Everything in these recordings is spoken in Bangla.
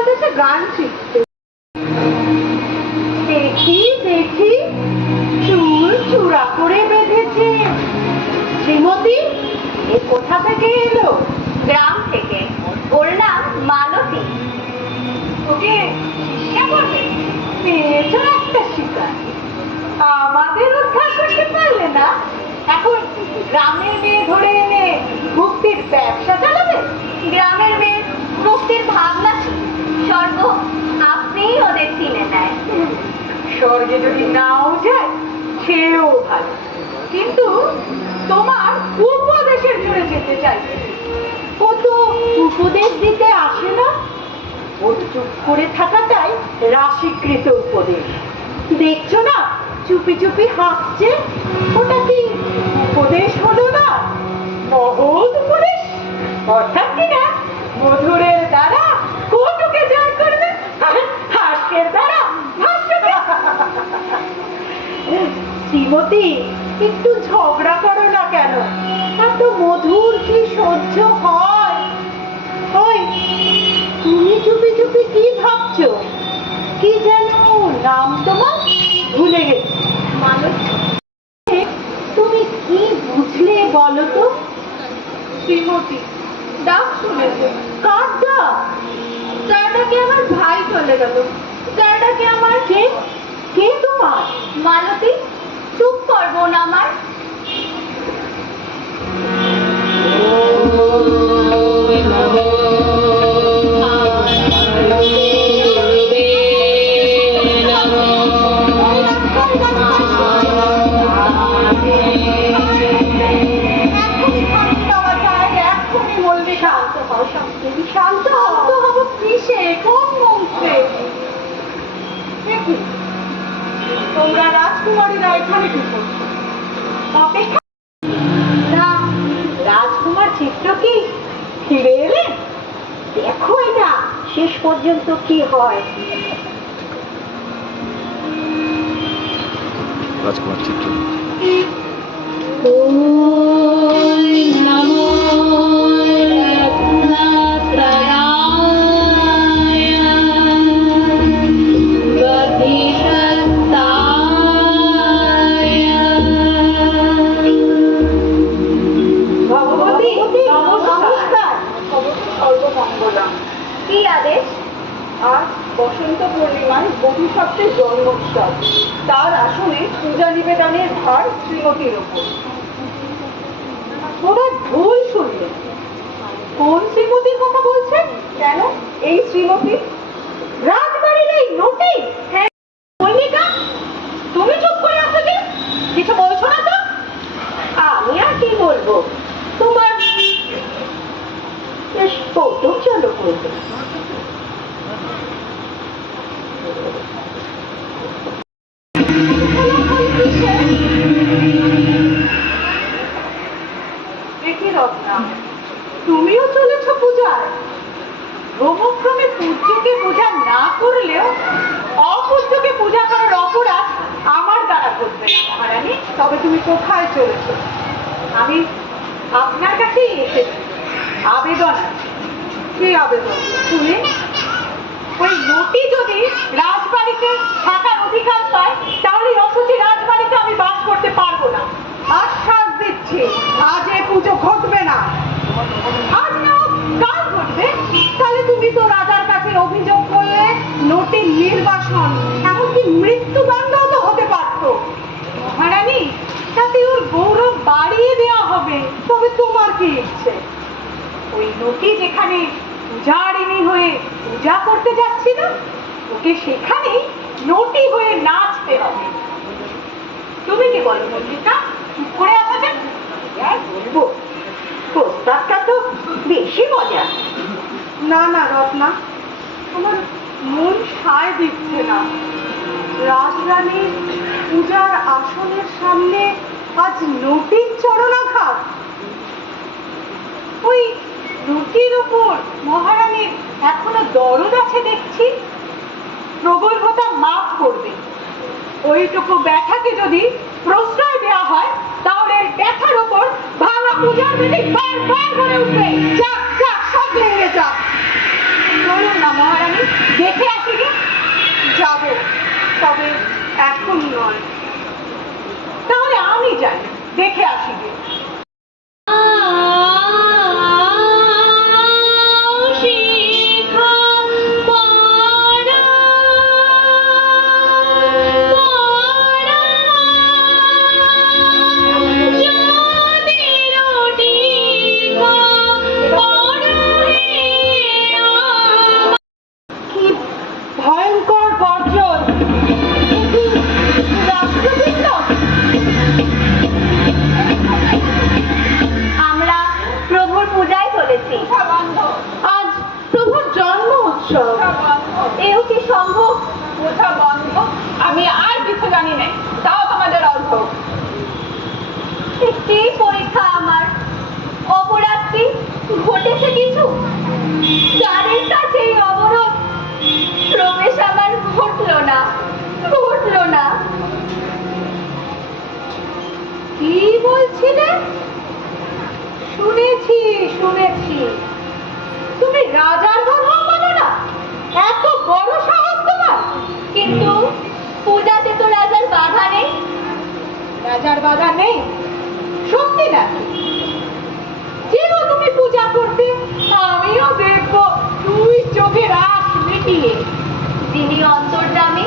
বলতেছে, গান শিখতে। দেখি দেখি, চুল চূড়া করে বেঁধেছে। শ্রীমতী, এ কোথা থেকে এলো? গ্রাম থেকে। ওর নাম মালতী। ওকে শিক্ষা পেয়েছ একটা শিকার। আমাদের উদ্ধার করতে পারলে না? এখন গ্রামের মেয়ে ধরে এনে মুক্তির ব্যবসা স্বর্গে যদি নাও যায়, সেও ভালো। কিন্তু তোমার উপদেশের জন্য যেতে চাই। ও তো উপদেশ দিতে আসে না? চুপ করে থাকাটাই রাশিকৃত উপদেশ। দেখছ না, চুপি চুপি হাসছে? ওটা কি উপদেশ হলো না? মহৎ উপদেশ? অর্থাৎ কি না মধুরের দ্বারা শ্রীমতী একটু ঝগড়া করো না কেন? এত মধুর কি সহ্য হয়? ওই তুমি চুপি চুপি কি ভাবছ? কি যেন নাম তোমার ভুলে গেছি। মানুষ তুমি কি বুঝলে বলো তো? শ্রীমতী ডাক শুনেছে। কার ডাক? যারটাকে আমার ভাই চলে গেল। যারটাকে আমার কে? কে তোমার? মালতী। চুপ করব না আমার। রাজকুমারীরা এখানে কি করব অপেক্ষা না রাজকুমার চিত্র কি? ফিরে এলেন দেখো এটা শেষ পর্যন্ত কি হয়? রাজকুমার চিত্র পূর্ণিমায় জন্মোৎসব তার আসনে পূজা নিবেদনের ভার শ্রীমতীর ওপর ওরা ভুল শুনল। কোন শ্রীমতীর কথা বলছেন? কেন? এই শ্রীমতী? রাজবাড়ির এই নটি? হ্যাঁ তুমি চুপ করে আছো যে কিছু বলছো না তো? আমি আর কি বলব? তোমার বেশ কৌতুক চলো করবে নির্বাসন এমনকি মৃত্যুদণ্ডও তো হতে পারত। মহারানী, তাতে ওর গৌরব বাড়িয়ে দেওয়া হবে, তবে তোমার কি ইচ্ছে? ওই নটি যেখানে পূজারিণী হয়ে পূজা করতে যাচ্ছিল, ওকে সেখানে নটি হয়ে নাচতে হবে। তুমি কি বলো মল্লিকা? চুপ করে আছো যে? বলব। প্রস্তাবটা তো বেশি মজা না না, রত্না। আমার মন সায় দিচ্ছে না। রাজরানীর পূজার আসনের সামনে আজ নটির চরণাঘাত। ওই রুটির উপর মহারানীর এখনও দরদ আছে দেখছি। প্রগল্ভতা মাফ করবে। ওইটুকু ব্যথাকে যদি প্রশ্রয় দেওয়া হয়, তাহলে ব্যথার উপর ভাঙা পূজার বেদি বারবার করে উঠবে যাক যাক সব ভেঙে যাক বললাম না, মহারানী, দেখে আসি যাব, তবে এখন নয়। তাহলে আমি যাই, দেখে আসি গে। যিনি অন্তর্যামী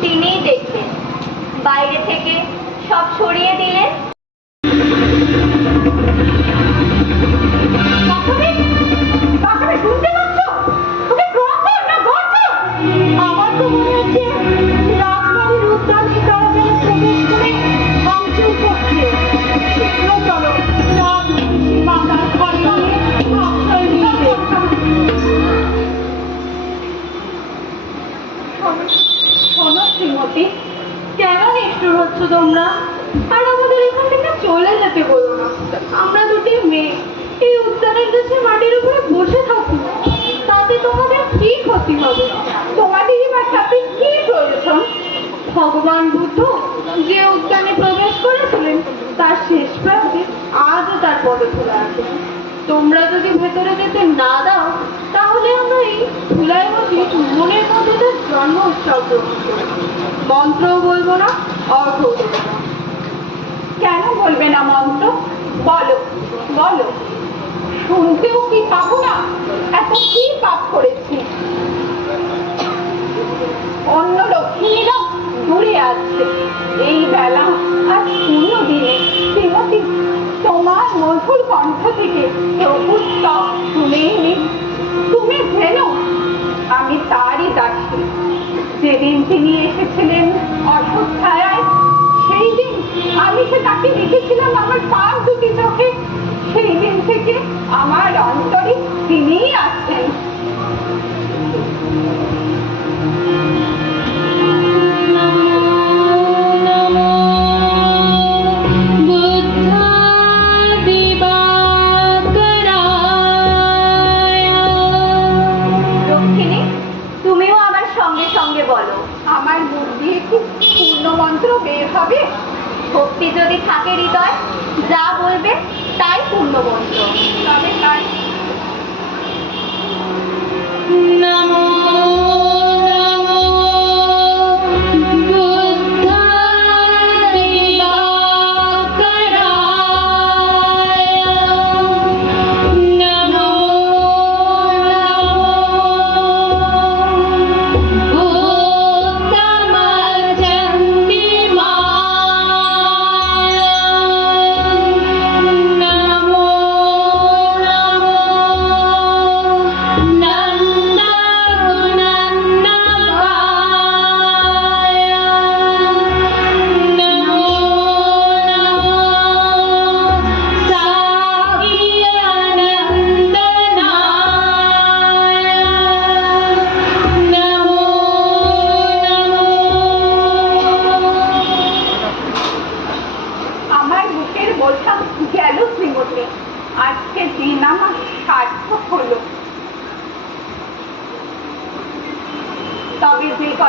তিনিই দেখবেন। বাইরে থেকে সব সরিয়ে দিলেন। কাছে মাটির উপরে বসে থাকব তাতে তোমাদের কি ক্ষতি হবে? তোমাদেরই বা তাতে কি প্রয়োজন ভগবান বুদ্ধ যে উদ্যানে প্রবেশ করেছিলেন, তার শেষ প্রান্তে আজও তার পদধূলা আছে। তোমরা যদি ভেতরে যেতে না দাও, তাহলে আমরা এই ধুলায় বসে মনের মধ্যে তার জন্ম উৎসব গ্রহণ মন্ত্রও বলব না অর্ঘও দেবো না। কেন বলবে না মন্ত্র? বলো বলো। শুনতেও কি পাবো না? এত কি পাপ করেছি? অন্য লক্ষ্মীরা দূরে আছে। এই বেলা আজ শূন্য দিনে শ্রীমতী তোমার মধুর কণ্ঠ থেকে প্রভুর স্তব শুনেই নি তুমি জেনো আমি তারই দাসী। যেদিন তিনি এসেছিলেন ছায়ায় সেই দিন আমি সে তাকে দেখেছিলাম, আমার পাঁচ দুটি চোখে সেই দিন থেকে আমার অন্তরে তিনিই কি পূর্ণ মন্ত্র বের হবে। ভক্তি যদি থাকে হৃদয়, যা বলবে তাই পূর্ণ মন্ত্র তবে তাই নমো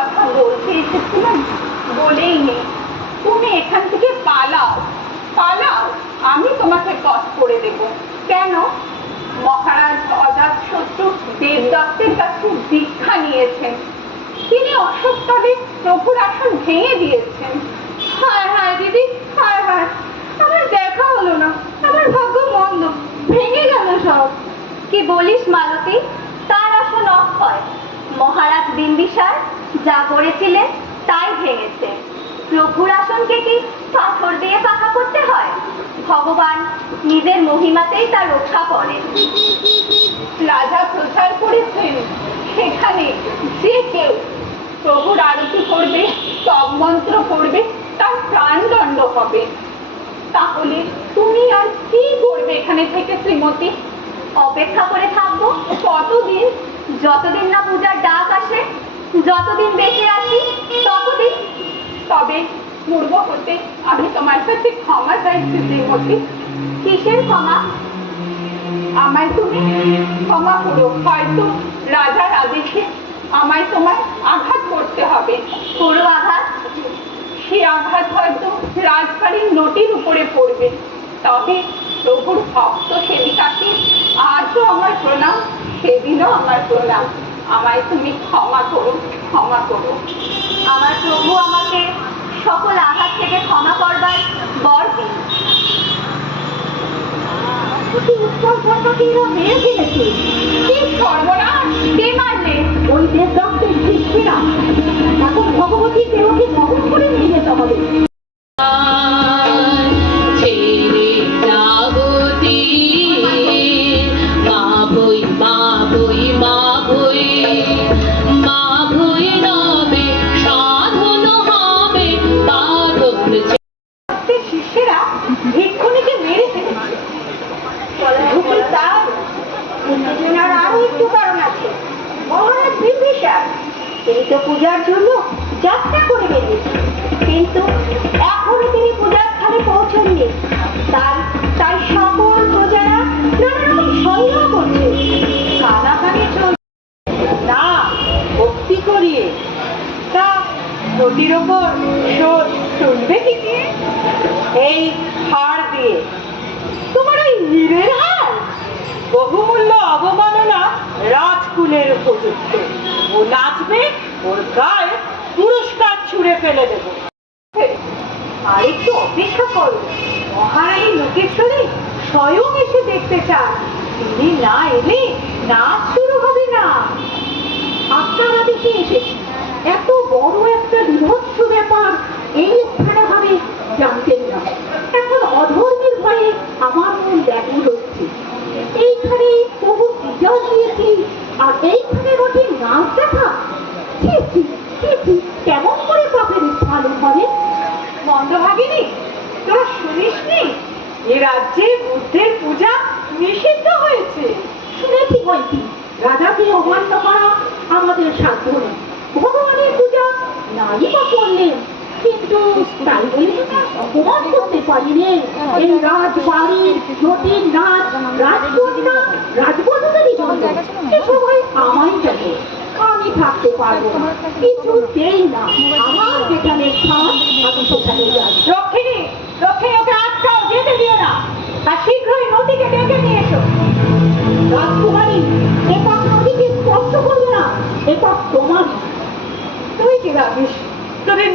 কথা বলতে এসেছিলাম বলেই নেই তুমি এখান থেকে পালাও। পালাও, আমি তোমাকে পথ করে দেব। কেন? মহারাজ অজাত শত্রু দেবদত্তের কাছে দীক্ষা নিয়েছেন। তিনি অসত্যাদের প্রভুর আসন ভেঙে দিয়েছেন। হায় হায়, দিদি, হায় হায়। আমার দেখা হলো না। আমার ভাগ্য মন্দ। ভেঙে গেল সব। কি বলিস, মালতী? তার আসন অক্ষয়। মহারাজ বিম্বিসার যা করেছিলে তাই ভেঙেছে। প্রভুর আসনকে কি পাথর দিয়ে পাকা করতে হয়? ভগবান নিজের মহিমাতেই তা রক্ষা করেন। রাজা প্রচার করেছেন সেখানে যে কেউ প্রভুর আরতি করবে সব মন্ত্র করবে তার প্রাণদণ্ড হবে। তাহলে তুমি আর কি করবে এখানে থেকে শ্রীমতী? অপেক্ষা করে থাকব। কতদিন? যতদিন না পূজার ডাক আসে যতদিন বেঁচে আছি ততদিন তবে পূর্ব হতে আমি তোমার কাছে ক্ষমা চাইছি শ্রীমতী কিসের ক্ষমা? আমায় তুমি ক্ষমা করো। হয়তো রাজার আদেশে আমায় তোমায় আঘাত করতে হবে। পুরো আঘাত? সে আঘাত হয়তো রাজবাড়ির নোটির উপরে পড়বে। তবে প্রভুর ভক্ত সেবিকাকে আজও আমার প্রণাম সেদিনও আমার প্রণাম। আমায় তুমি ক্ষমা করো ক্ষমা করো। আমার প্রভু আমাকে সকল আঘাত থেকে ক্ষমা করবার বর দিন। ফেলেছে? কি ওই ভগবতীর দেহকে বহন করে নিয়ে যেতে হবে। রাজকুলের উপযুক্ত। ও নাচবে, ওর গায়ে পুরস্কার ছুঁড়ে ফেলে দেবো। আর একটু অপেক্ষা করো। মহারানী লোকেশ্বরী স্বয়ং এসে দেখতে চান। তিনি না এলে নাচ শুরু হবে না। আপনার আদেশে এসেছি এত বড় একটা বিভৎস ব্যাপার এই স্থানে হবে জানতেন না। এখন অধর্মের ভয়ে আমার মন ব্যাকুল হচ্ছে। এইখানে বহু পূজা দিয়েছি আর এইখানে রোটি নাচ দেখা। কেমন করে পাপের স্থান হবে মন্দভাগিনী তোরা শুনিসনি? এ রাজ্যে বুদ্ধের পূজা নিষিদ্ধ হয়েছে। শুনেছি বইটি। রাজাকে অমান্য করা আমাদের সাধ্য নেই। ভগবানের পূজা নাই বা করলেন? কিন্তু পারিনি এই জটিল নাচ রাজকন্যা আমায় যাবে আমি থাকতে পারব না না আমার যেখানে স্থান আমি সেখানে ওকে আটকাও, যেতে দিও না। আর শীঘ্রই নদীকে ডেকে নিয়ে এসো। রাজকুমারী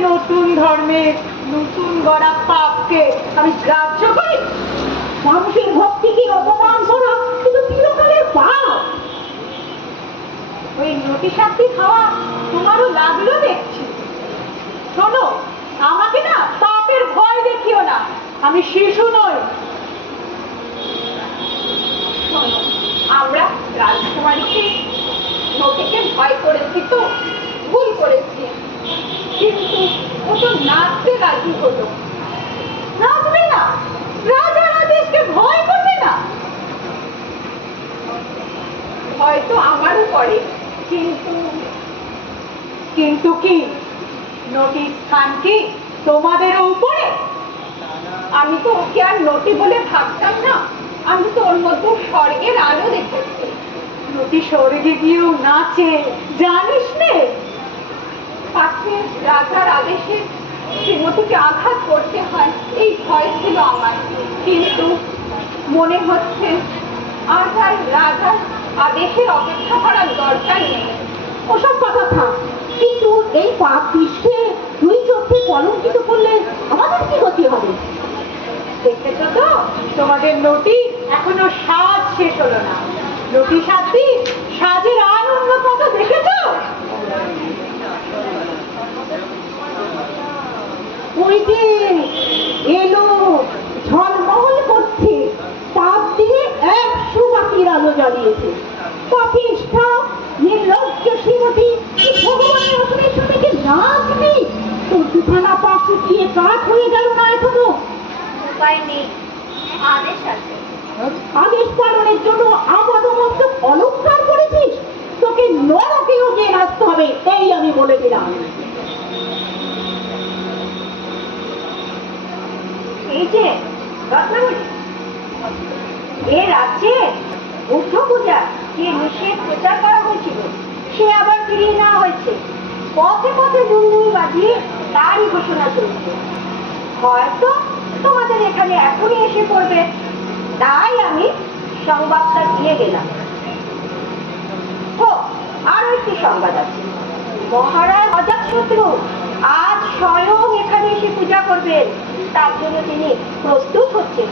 নতুন ধর্মে, নতুন গড়া পাপকে আমি গ্রাহ্য করি। মানুষের ভক্তিকে অপমান করা? কিন্তু পাপ। ওই নটি খাওয়া তোমারও লাগল দেখছি। শোনো, আমাকে না পাপের ভয় দেখিও না। আমি শিশু নই। আমরা রাজকুমারীকে নটিকে ভয় করেছি তো, ভুল করেছি। কিন্তু ও তো নাচতে রাজি হলো। নাচবে না? রাজার আদেশকে ভয় করবে না? হয়তো আমারও করে, কিন্তু কিন্তু কি? নটির স্থান কি? তোমাদের উপরে? আমি তো ওকে আর নটি বলে ভাবতাম না। আমি তো ওর মধ্যে স্বর্গের আলো দেখেছি। নটি স্বর্গে গিয়েও নাচে, জানিস নে? পাছে রাজার আদেশে শ্রীমতীকে আঘাত করতে হয়, এই ভয় ছিল আমার। কিন্তু মনে হচ্ছে আজ আর রাজার আদেশের অপেক্ষা করার দরকার নেই। ওসব কথা থাক, কিন্তু এই পাপ পৃষ্ঠে দুই চোখে কলঙ্কিত করলে আমাদের কি গতি হবে? দেখেছ তো, তোমাদের নটি এখনও সাজ শেষ হলো না। রুটি সাথী সাজের আর অন্য কত দেখেছ? ওই যে এলো ঝলমল করছে তার দিয়ে একশো বাতির আলো জ্বালিয়েছে পাপিষ্ঠা নির্লজ্জ শ্রীমতী ভগবানের আসনের সাথে কি নাচবি তোর দুখানা পা শুকিয়ে কাঠ হয়ে গেল না এখনও? উপায় নেই আদেশ আছে। আদেশ পালনের জন্য আপাতমস্ত অলঙ্কার করেছিস? তোকে নরকেও গিয়ে নাচতে হবে এই আমি বলে দিলাম। এই যে রত্নাবলী এ রাজ্যে বুদ্ধ পূজা যে নিষেধ প্রচার করা হয়েছিল? সে আবার ফিরিয়ে নেওয়া হয়েছে। পথে পথে দুমদুমি বাজিয়ে তারই ঘোষণা চলছে। হয়তো তোমাদের এখানে এখনই এসে পড়বে। তাই আমি সংবাদটা দিয়ে গেলাম। ও আরও একটি সংবাদ আছে। মহারাজ অজাতশত্রু আজ স্বয়ং এখানে এসে পূজা করবেন। তার জন্য তিনি প্রস্তুত হচ্ছেন।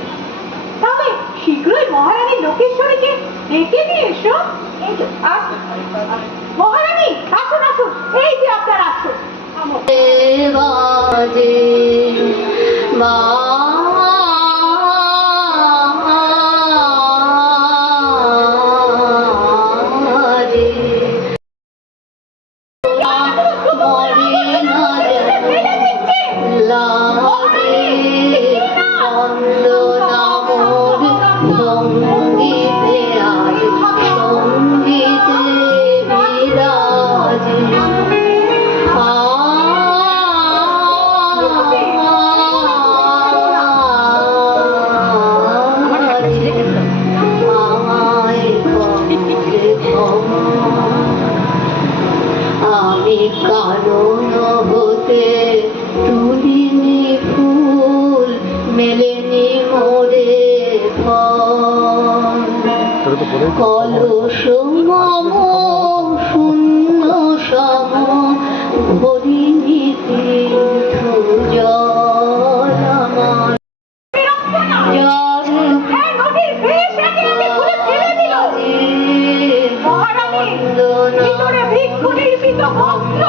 তবে শীঘ্রই মহারানী লোকেশ্বরীকে ডেকে নিয়ে এসো। মহারানী, আসুন আসুন। এই যে আপনার আসুন। বাজে বাজে ভিতরে ভিক্ষু নির্মিত ভক্ত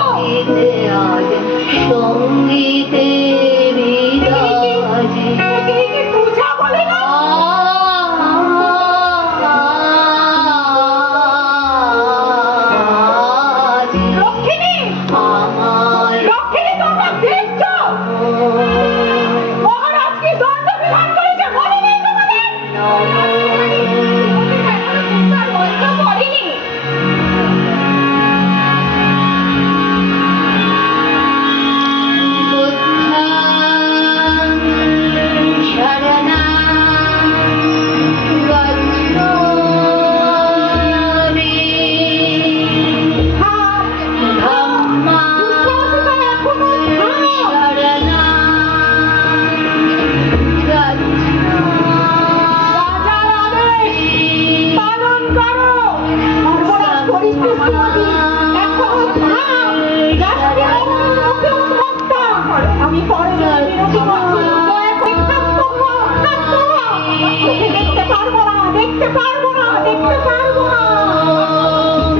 দেখতে পারব না।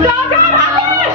রাজার আদেশ